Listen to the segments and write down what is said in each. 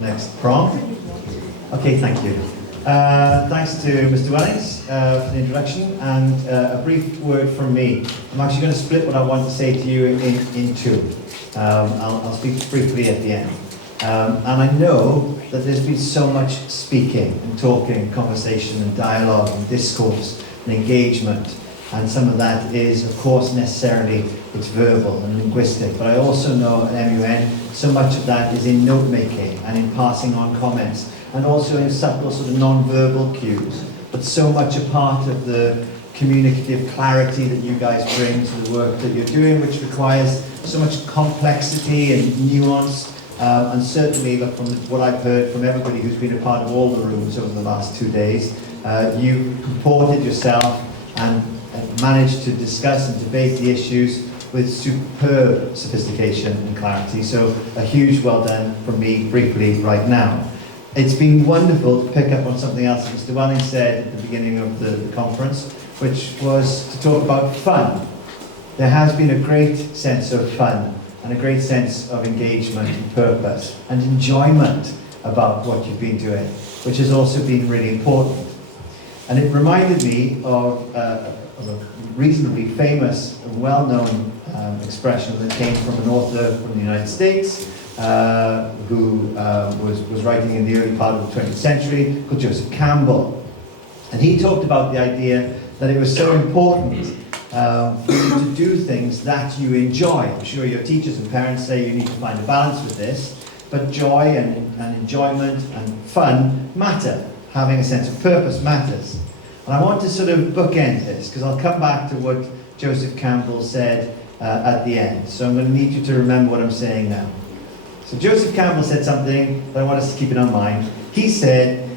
Next prompt. Okay, thank you. Thanks to Mr. Wellings for the introduction, and a brief word from me. I'm actually going to split what I want to say to you in two. I'll speak briefly at the end. And I know that there's been so much speaking and talking, conversation and dialogue and discourse and engagement, and some of that is, of course, necessarily it's verbal and linguistic, but I also know at MUN so much of that is in note-making and in passing on comments, and also in subtle sort of non-verbal cues, but so much a part of the communicative clarity that you guys bring to the work that you're doing, which requires so much complexity and nuance, and certainly, look, from what I've heard from everybody who's been a part of all the rooms over the last 2 days, you've comported yourself and managed to discuss and debate the issues with superb sophistication and clarity. So a huge well done from me briefly right now. It's been wonderful to pick up on something else that Mr. Welling said at the beginning of the conference, which was to talk about fun. There has been a great sense of fun and a great sense of engagement and purpose and enjoyment about what you've been doing, which has also been really important. And it reminded me of a reasonably famous and well-known expression that came from an author from the United States who was writing in the early part of the 20th century, called Joseph Campbell. And he talked about the idea that it was so important for you to do things that you enjoy. I'm sure your teachers and parents say you need to find a balance with this, but joy and enjoyment and fun matter. Having a sense of purpose matters. And I want to sort of bookend this, because I'll come back to what Joseph Campbell said at the end. So I'm going to need you to remember what I'm saying now. So Joseph Campbell said something that I want us to keep in our mind. He said,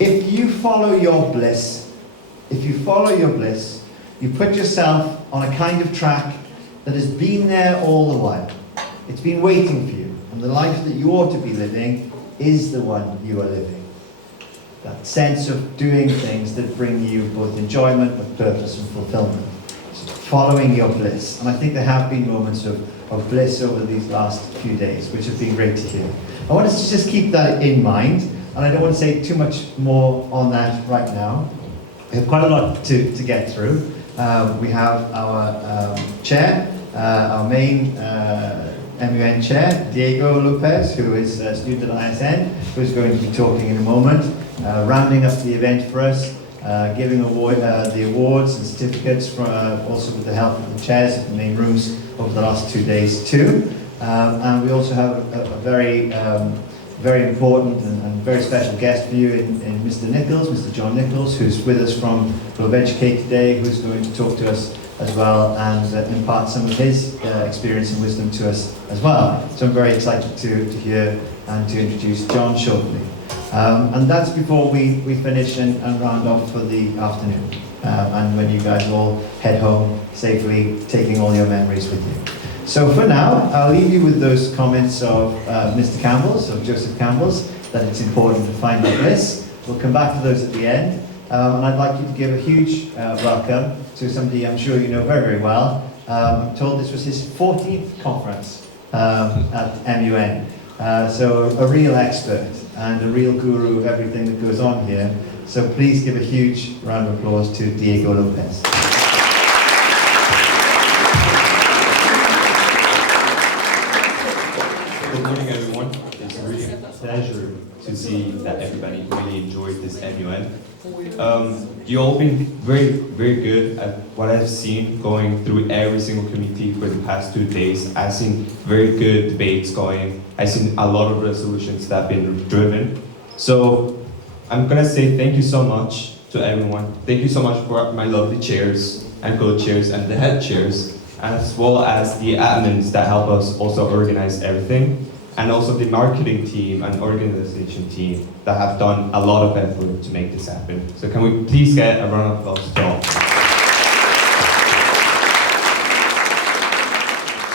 if you follow your bliss, you put yourself on a kind of track that has been there all the while. It's been waiting for you, and the life that you ought to be living is the one you are living. That sense of doing things that bring you both enjoyment, but purpose and fulfillment. So following your bliss. And I think there have been moments of bliss over these last few days, which have been great to hear. I want us to just keep that in mind, and I don't want to say too much more on that right now. We have quite a lot to get through. We have our chair, our main MUN chair, Diego Lopez, who is a student at ISN, who's going to be talking in a moment, rounding up the event for us, giving the awards and certificates, from, also with the help of the chairs of the main rooms over the last 2 days too. And we also have a very important and very special guest for you in Mr. Nichols, Mr. John Nichols, who's with us from Globeducate today, who's going to talk to us as well and impart some of his experience and wisdom to us as well. So I'm very excited to hear and to introduce John shortly. And that's before we finish and round off for the afternoon. And when you guys all head home safely, taking all your memories with you. So for now, I'll leave you with those comments of Mr. Campbell's, of Joseph Campbell's, that it's important to find the bliss. We'll come back to those at the end. And I'd like you to give a huge welcome to somebody I'm sure you know very, very well. I'm told this was his 14th conference at MUN. So a real expert and a real guru of everything that goes on here. So please give a huge round of applause to Diego Lopez. Good morning, everyone. It's really a pleasure to see that everybody really enjoyed this MUN. You all been very, very good at what I've seen going through every single committee for the past 2 days. I've seen very good debates going. I've seen a lot of resolutions that have been driven. So I'm gonna say thank you so much to everyone. Thank you so much for my lovely chairs and co-chairs and the head chairs, as well as the admins that help us also organize everything, and also the marketing team and organization team that have done a lot of effort to make this happen. So can we please get a round of applause to all?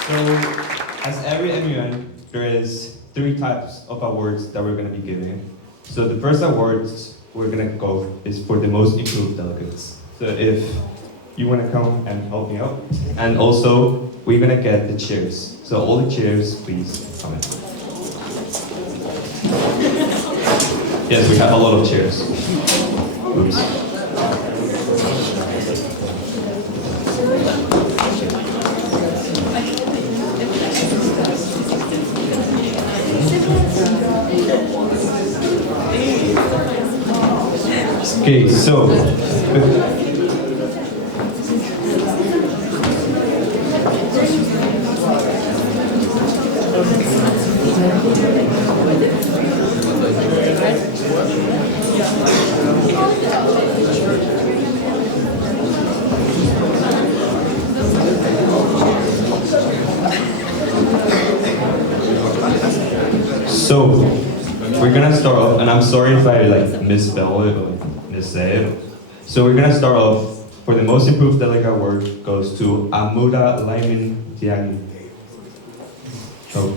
So, as every MUN, there is 3 types of awards that we're going to be giving. So the first awards we're going to go is for the most improved delegates. So if you want to come and help me out. And also, we're going to get the chairs. So all the chairs, please come in. Yes, we have a lot of chairs. Oops. Okay, so we're gonna start off, and I'm sorry if I like misspell it or missay it. So we're gonna start off. For the most improved delegate award goes to Amuda Lyman Diaghi. Oh.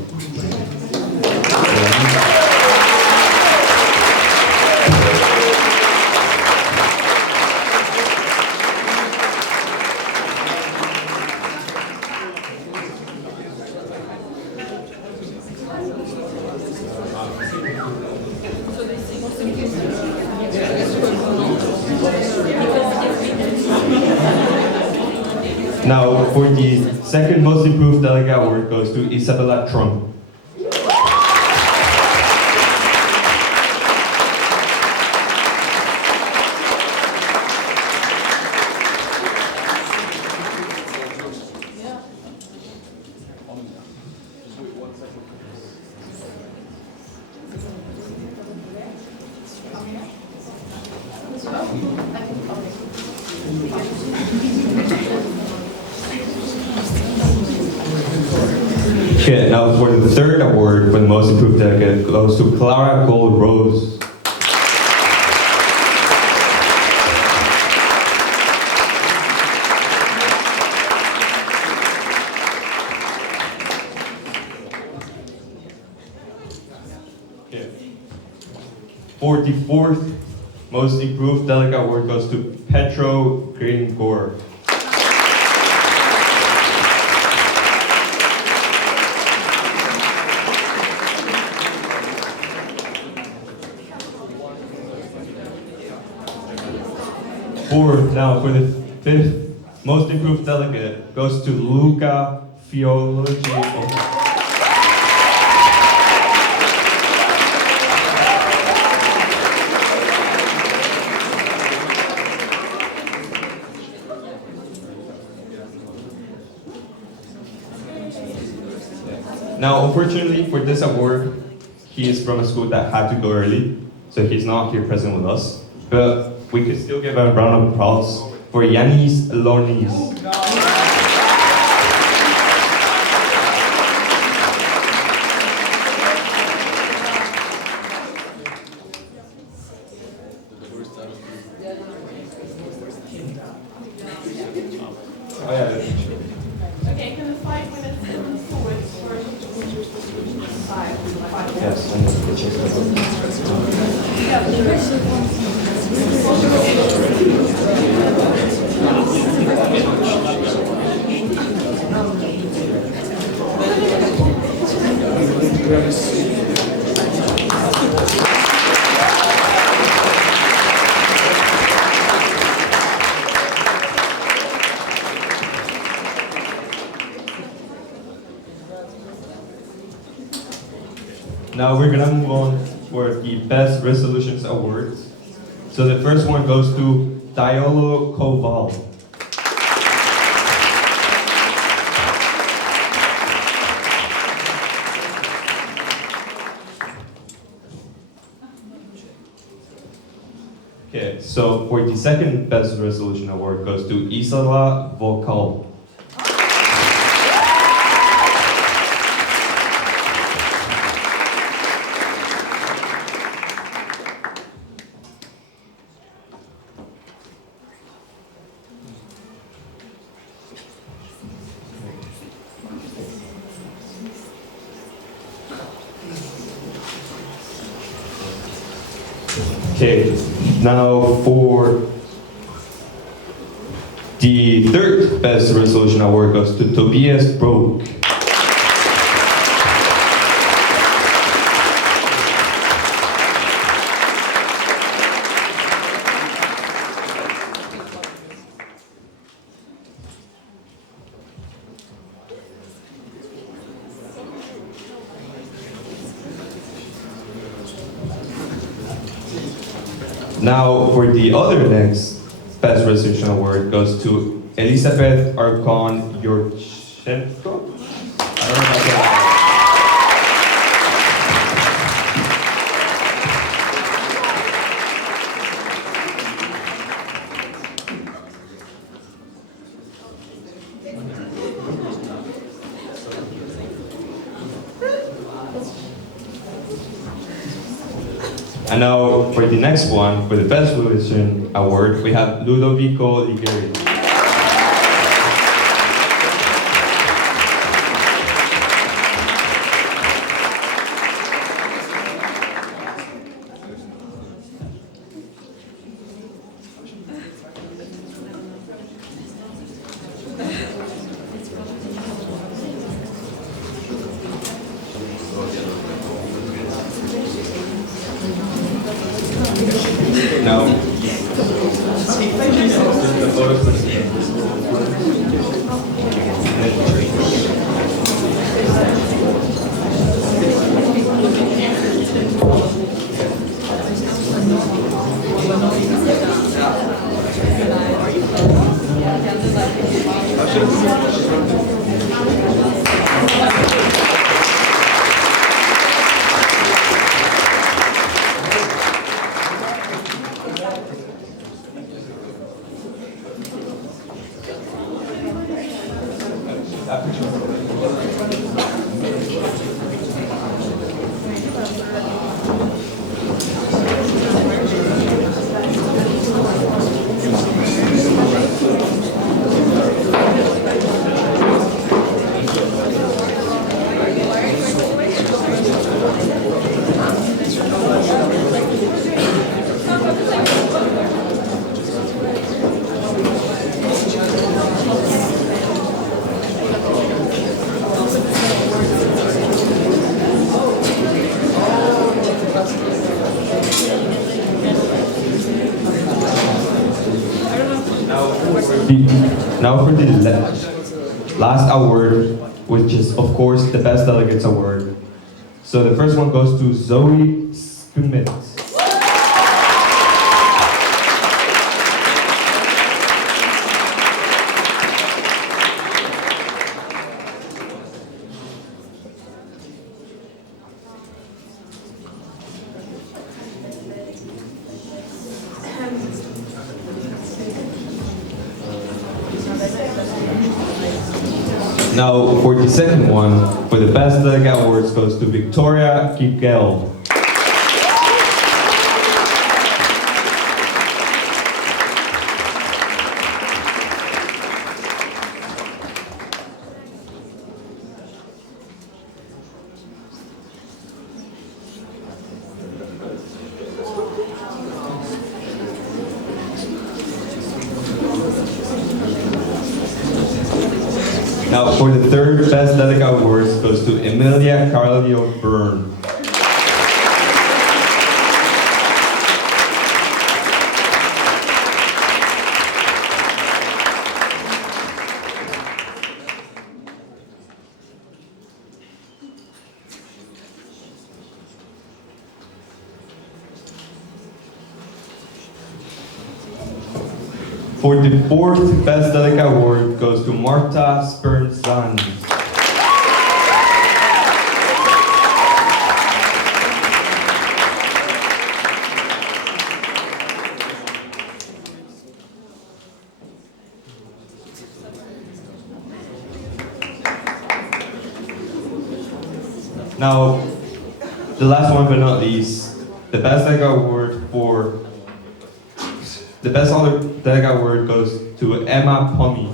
Now, for the second most improved delegate award goes to Isabella Trump. Okay, now for the third award for the most improved delegate goes to Clara Gold Rose. Okay. For the fourth most improved delegate award goes to Petro Gringor. Now, for the fifth most improved delegate goes to Luca Fiologi. Now, unfortunately for this award, he is from a school that had to go early, so he's not here present with us. But we could still give a round of applause for Yanis Lonis. Oh yeah. Okay, can the 5 minutes move forward for Yes. Now we're gonna move on for the Best Resolutions Awards. So the first one goes to Diolo Koval. Okay, so for the second Best Resolution Award goes to Isla Vocal. Okay, now for the third Best Resolution Award goes to Tobias Broke. Now, for the other next Best Resolution Award goes to Elizabeth Arcon Yorchenko. I don't know if I said that. And now for the next one, for the Best Resolution Award, we have Ludovico Ligeri. Now, now for the last award, which is of course the Best Delegates Award. So the first one goes to Zoe Schmidt. Now, for the second one, for the Best Delegate Awards goes to Victoria Kigel. Now, for the third Best Delegate Awards goes to Emilia Carlio Byrne. For the fourth Best Delegate Award goes to Marta Spernzan. Now, the last one but not least, the Best Delegate Award for the Best Other Delegate Award goes to Emma Pommy.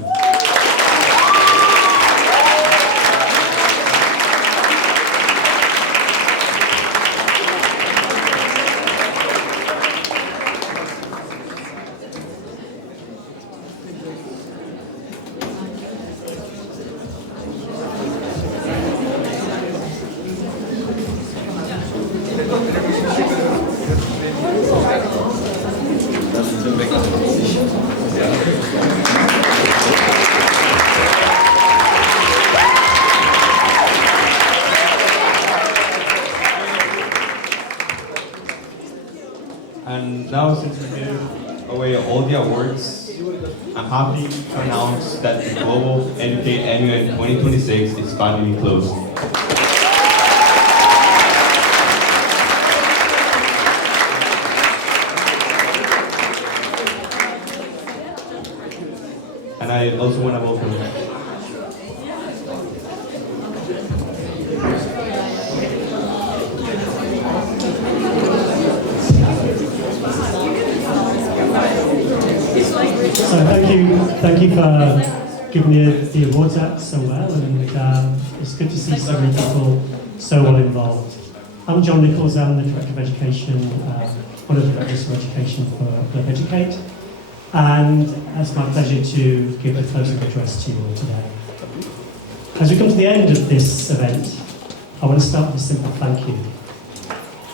And now, since we gave away all the awards, I'm happy to announce that the Globeducate MUN 2026 is finally closed. And I also want to welcome So thank you for giving the awards out so well, and it's good to see so many people so well involved. I'm John Nichols, I'm the Director of Education, one of the Directors of Education for Globeducate, and it's my pleasure to give a closing address to you all today. As we come to the end of this event, I want to start with a simple thank you.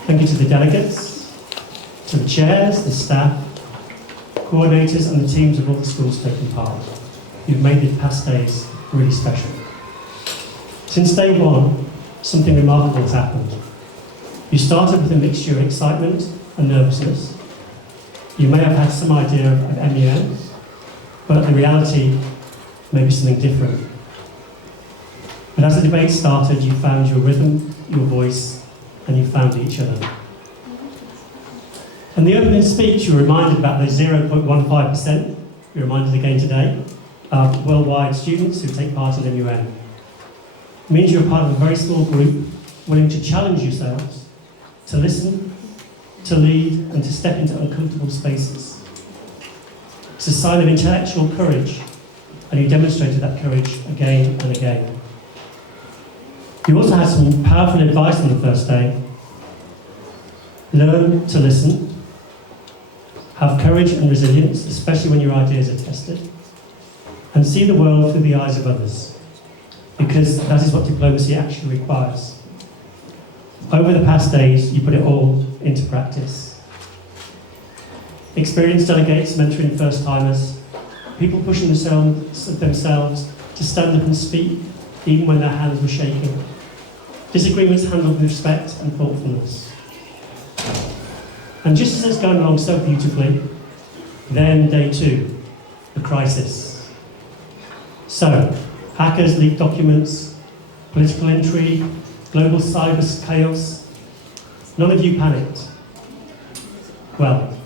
Thank you to the delegates, to the chairs, the staff, coordinators and the teams of all the schools taking part. You've made the past days really special. Since day one, something remarkable has happened. You started with a mixture of excitement and nervousness. You may have had some idea of MUN, but the reality may be something different. But as the debate started, you found your rhythm, your voice, and you found each other. In the opening speech, you were reminded about the 0.15%, you're reminded again today, of worldwide students who take part in MUN. It means you're part of a very small group, willing to challenge yourselves, to listen, to lead, and to step into uncomfortable spaces. It's a sign of intellectual courage, and you demonstrated that courage again and again. You also had some powerful advice on the first day. Learn to listen. Have courage and resilience, especially when your ideas are tested. And see the world through the eyes of others, because that is what diplomacy actually requires. Over the past days, you put it all into practice. Experienced delegates mentoring first-timers, people pushing themselves to stand up and speak, even when their hands were shaking. Disagreements handled with respect and thoughtfulness. And just as it's going along so beautifully, then day two, the crisis. So, hackers leaked documents, political intrigue, global cyber chaos. None of you panicked. Well,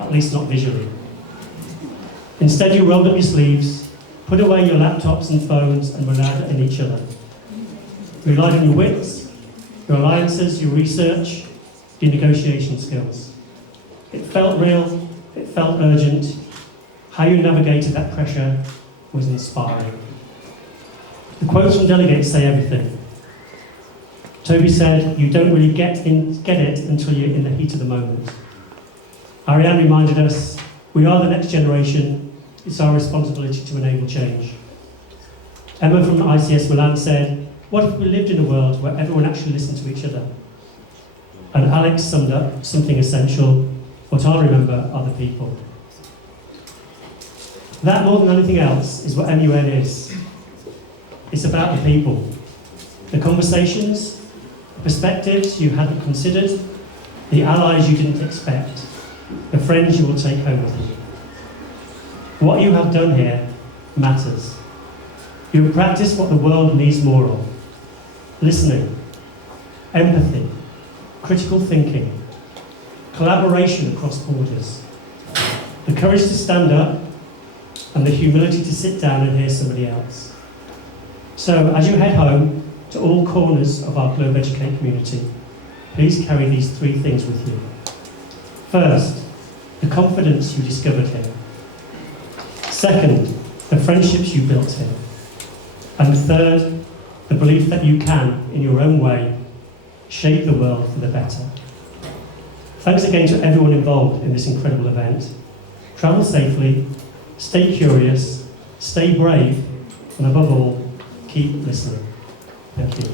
at least not visually. Instead, you rolled up your sleeves, put away your laptops and phones, and relied on each other. You relied on your wits, your alliances, your research, your negotiation skills. It felt real, it felt urgent. How you navigated that pressure was inspiring. The quotes from delegates say everything. Toby said, "You don't really get it until you're in the heat of the moment." Ariane reminded us, "We are the next generation. It's our responsibility to enable change." Emma from ICS Milan said, "What if we lived in a world where everyone actually listened to each other?" And Alex summed up something essential. What I'll remember are the people. That, more than anything else, is what MUN is. It's about the people. The conversations, the perspectives you hadn't considered, the allies you didn't expect, the friends you will take home with you. What you have done here matters. You have practiced what the world needs more of. Listening, empathy, critical thinking, collaboration across borders, the courage to stand up, and the humility to sit down and hear somebody else. So, as you head home to all corners of our Globeducate community, please carry these three things with you. First, the confidence you discovered here. Second, the friendships you built here. And third, the belief that you can, in your own way, shape the world for the better. Thanks again to everyone involved in this incredible event. Travel safely, stay curious, stay brave, and above all, keep listening. Thank you.